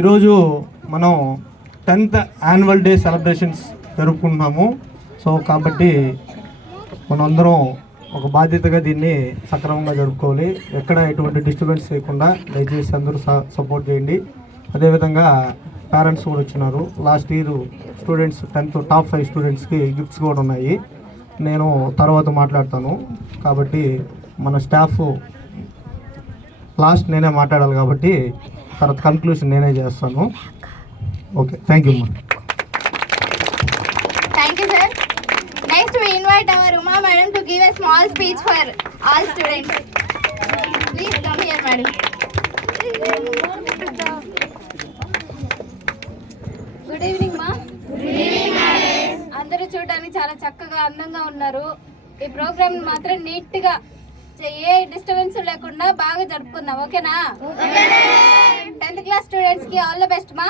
ఈరోజు మనం 10th annual day celebrations జరుపుకుంటున్నాము. సో కాబట్టి మనందరం ఒక బాధ్యతగా దీన్ని సక్రమంగా జరుపుకోవాలి. ఎక్కడ ఎటువంటి డిస్టర్బెన్స్ లేకుండా దయచేసి అందరూ సపోర్ట్ చేయండి. అదేవిధంగా పేరెంట్స్ కూడా వచ్చినారు. Last year students 10th top 5 స్టూడెంట్స్కి గిఫ్ట్స్ కూడా ఉన్నాయి. నేను తర్వాత మాట్లాడతాను. కాబట్టి మన స్టాఫ్ లాస్ట్ నేనే మాట్లాడాలి కాబట్టి తర్వాత కన్క్లూషన్ నేనే చేస్తాను. ఓకే, థ్యాంక్ యూ అమ్మా. Thank you, sir. Next, we invite our Uma madam to give a small speech for all students. Please come here, madam. Good evening మా. అందరూ చూడడానికి చాలా చక్కగా అందంగా ఉన్నారు. ఈ ప్రోగ్రామ్ మాత్రం నీట్ గా ఏ డిస్టర్బెన్స్ లేకుండా బాగా జరుపుకుందాం. ఓకేనా? 10th క్లాస్ స్టూడెంట్స్ కి ఆల్ ది బెస్ట్ మా.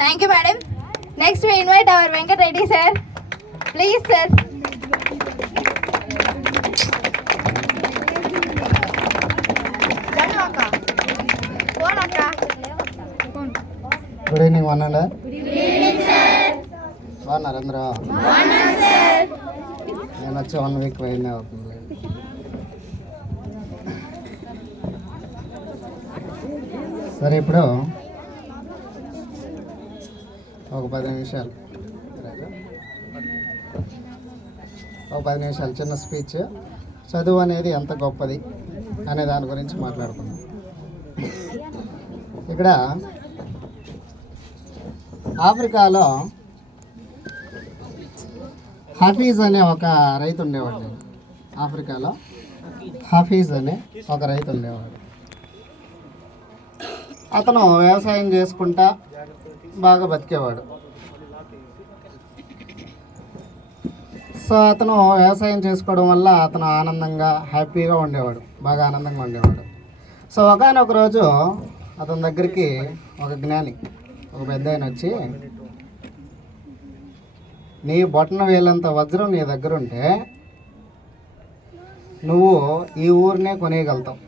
Thank you, madam. Next, we invite our Venkat Reddy, sir. Please, sir. Good evening one బాగున్నారు అందరూ? నేను వచ్చి 1 వీక్ పైనే అవుతుంది. సరే, ఇప్పుడు ఒక 10 నిమిషాలు చిన్న స్పీచ్, చదువు అనేది ఎంత గొప్పది అనే దాని గురించి మాట్లాడుకుందాం. ఇక్కడ ఆఫ్రికాలో హఫీజ్ అనే ఒక రైతు ఉండేవాడు. ఆఫ్రికాలో హఫీజ్ అనే ఒక రైతు ఉండేవాడు. అతను వ్యవసాయం చేసుకుంటా బాగా బతికేవాడు. సో అతను వ్యవసాయం చేసుకోవడం వల్ల అతను ఆనందంగా హ్యాపీగా ఉండేవాడు, బాగా ఆనందంగా ఉండేవాడు. సో ఒకానొక రోజు అతని దగ్గరికి ఒక జ్ఞాని, ఒక పెద్ద ఆయన వచ్చి, నీ బొట్టన వేలంత వజ్రం నీ దగ్గర ఉంటే నువ్వు ఈ ఊరినే కొనేయగలుగుతావు.